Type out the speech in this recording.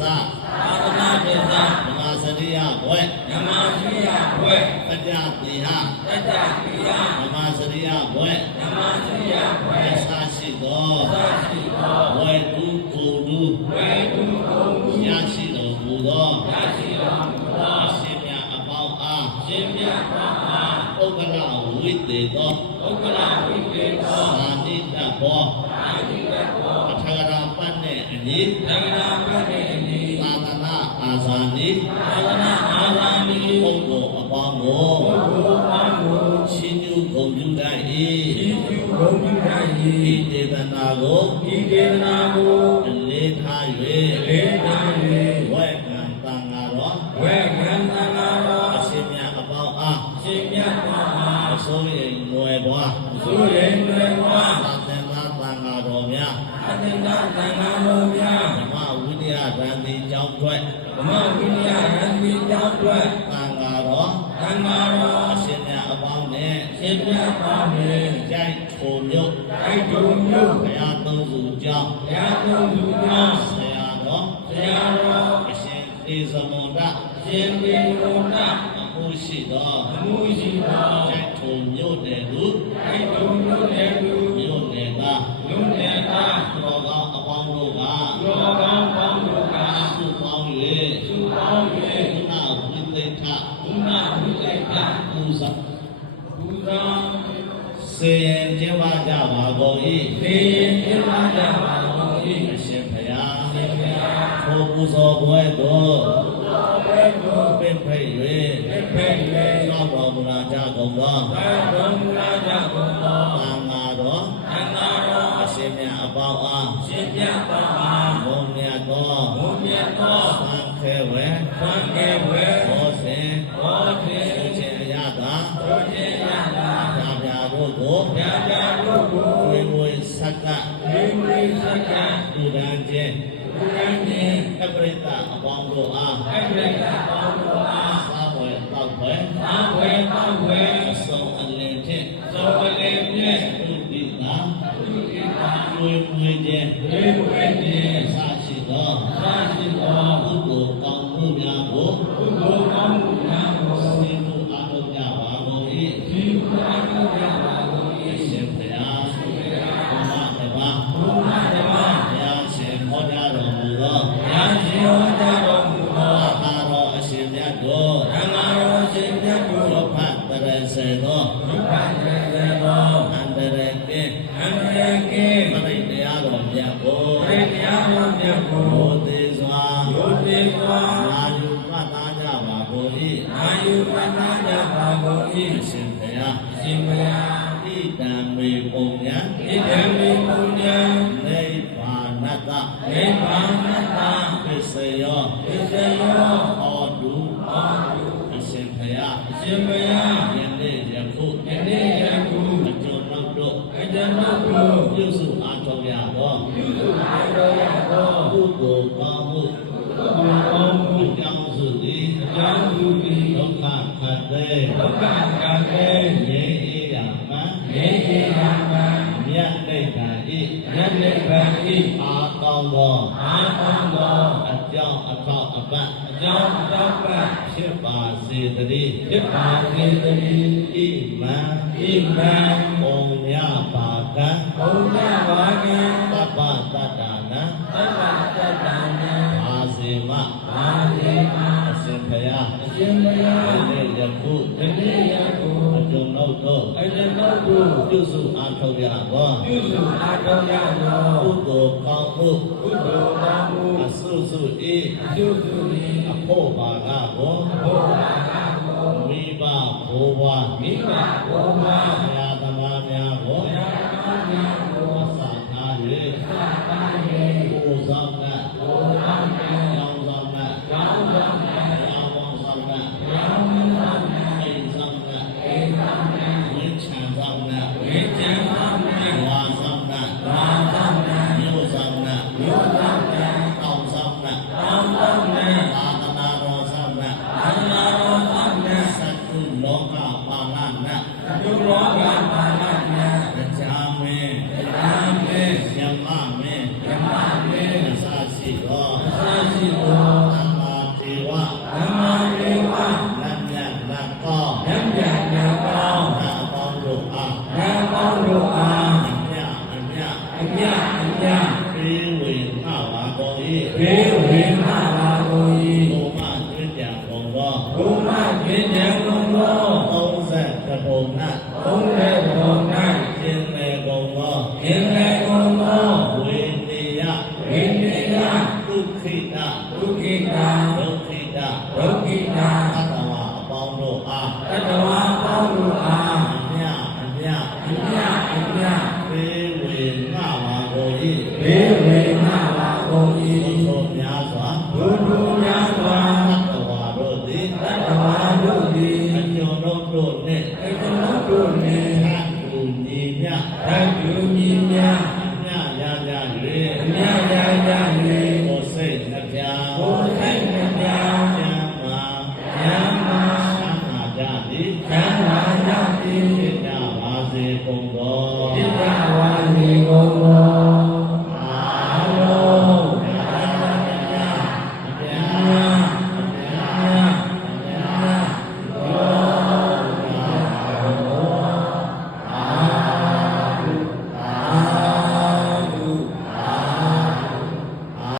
စသာသနာ့ဒေသဓမ္မစရိယဘွဲ့ဓမ္မရှိယဘွဲ့ပတ္တတိဟတတ္တပိယဓမ္မစရိယဘွဲ့ဓမ္မရှိယဘွဲ့အစရှိသောသရှိသောဝေတုကိုတုဝေတုကုန်မှုရရှိတော်မူသောရရှိတော်မူသောအရှင်မြတ်အပေါင်းအားရှင်မြတ်သောအားပုဂ္ဂလဝိသေသောဥက္ကလဝိကေသောသာတိတဘောအာတိတကောအထဂရပတ်နှင့်အညီသံဃာပတိအနိသာသနာအာ ဇာနိသာသနာအာသာမိပုဂ္ဂိုလ်အပေါင်းကိုဘုရားကိုချင်းညူဂုံပြုတတ်ဤ၏ပြုဘုံပြုတတ်ဤ၏ဒေသနာကိုဤဒေသနာကိုအလေးထားလေတိုင်း၍ဝေကံတန်ဃာတော်ဝေကံသံဃာတော်အရှင်မြတ်အပေါင်းအားရှင်မြတ်သောအားအစိုးရိမ်ငွယ်ပွားသုရေနွယ်ဝါသာသနာတန်ဃာတော်များအတ္တနာသံဃာတော်များဓမ္မဝိနည်းဓမ္မီကြောင့်ွယ် ဓမ္မဝိနည်းရန်ဒီတောင်းတွဲတန်ဃာတော်သံဃာတော်အရှင်မြတ်အပေါင်းနဲ့ရှင်မြတ်သောနှင့်ကြိုက်ထုံမြို့အိုက်တုံမြို့ဘုရားသုံးစုကြောင့်ဘုရားသုံးသူများဆရာတော်ဆရာတော်အရှင်သေသမန္တရှင်ပေရုဏအမှုရှိသောအမှုရှိသောကြိုက်ထုံမြို့တဲ့သူအိုက်တုံမြို့နယ်သူ မြို့နယ်က လူနယ်သား တော်ကောင်းအပေါင်းတို့က ရောကောင်းပေါင်းတို့က သုပေါင်း၍ သူပေါင်း၍ ဘုနာဝိသိထ ဘုနာဝိသေက ပူဇော် ဘုရား စေရင်ကျင်းပကြပါကုန်၏သေရင်ပြပါကြပါကုန်၏အရှင်ဘုရားရှင်ဘုရားထိုပူဇော်ပွဲသို့ဘယ်ကိုပင့်ဖိတ်ပြည့်၍ဖဲ့၍သောတော်မူလာကြကုန်သောဘာတော်မူလာကြကုန်သောသံဃာတော်သံဃာတော်အရှင်မြတ်အပေါင်းအားရှင်ပြတ်သောအားဘုံမြတ်သောဘုမြတ်သောသံခဲဝဲသံဃေဝေဘောဇင် ပြာတို့ကိုဗျာဗျာတို့ကိုဝေဝေဆက်ကဝိဝိသက္ကံလူဒန်းခြင်းဘုရားနှင့်အပရိသအပေါင်းတို့အားအဘိဓမ္မာတော်အားသာဝေတောက်ဝဲသာဝေသဝေအစုံအလင်းဖြင့်သောဝလေဖြင့်သုတိတာသုတိတာဝေဝေခြင်းဝိဝေတိအစရှိသောသာရှိသောပုဂ္ဂိုလ်ကောင်းမှုများကိုဘုရားကောင်းမှုများကိုသိမှုအားထုတ်ကြပါကုန်၏ဒီဘုရားကောင်းများပါကုန် အ ၏ ရှင်ဘုရားဘုရားတပါး ဘုရားဓမ္မ ဘုရားရှင်ဟောကြားတော်မူသော ရာဇီဝတ္တတော်မူသော အာဟာရောအရှင်မြတ်တို့ သံဃာ တော်ရှင်မြတ်ကိုလောဘတရစေသောဘုရားကျေသေသောအန္တရကင်းအန္တရာယ်ကင်းပရိတရားတော်မြတ်ကိုပရိတရားတော်မြတ်ကိုဘုသေးစွာယုတိသောအာယုမှတ်သားကြပါကုန်၏အာယုပနာကြပါကုန်အ၏ရှင်ဘုရားရှင်မယာဣဒံမေပုံညာဣဒံမေပုညံနိဗ္ဗာနတနိဗ္ဗာန်တာပစ္စယောဣဇယောဟောတုဟောတု အရှင်ဘုရားရှင်မယာယနေ့ယခုယနေ့ယခုအကျော်နောက်တို့အကျွန်ုပ်ကိုပြုစုအားထုတ်ရသောပြုစုအားတော်ရသောပုဂ္ဂိုလ်ကောင်းမှုဘုရားကောင်းမှုအကြောင်းစုသည်အကြောင်းသူသည်ဒုက္ခခတ်သေးဒုက္ခကံကေငြိမ်းအေးရမှန်ယေဟေယမံမြတ်နိဗ္ဗာန်ဤယနေ့ဗံဤအာ ကောင်းသောအာသောသောအကြောင်းအထောက်အပံ့အကြောင်းတောပ္ပဖြစ်ပါစေတည်းဖြစ်ပါစေတည်းဣမံဣမံပုံညပါကံဘုရားဘာကံသဗ္ဗတတ္တနာသဗ္ဗတတ္တနာအာစေမအာတိမာ ကျွန်ုပ်ကိုပြုစုအားထုတ်ရသောပြုစုအားထုတ်ရသောပုဂ္ဂိုလ်ကောင်းမှုကုသိုလ်ကောင်းမှုအဆုစုဤပြုစုသည်အဖို့ပါကကိုဘုရားကကိုမိဘဘိုးဘွားမိဘဘုရား ပါဠနဒုရောဂပါဠနာတရား ဝိနေကဒုက္ခိတဒုက္ခိတဒုက္ခိတဒုက္ခိတသတ္တဝါအပေါင်းတို့အားသတ္တဝါအပေါင်းတို့အား Amen.